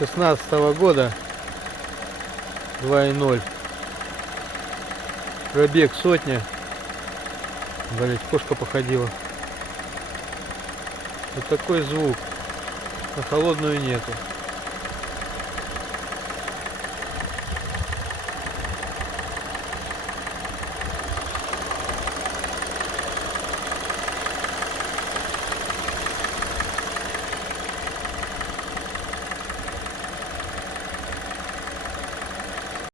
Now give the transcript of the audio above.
16-го года. 2.0. Пробег 100. Блять, кошка походила. Вот такой звук. На холодную нету.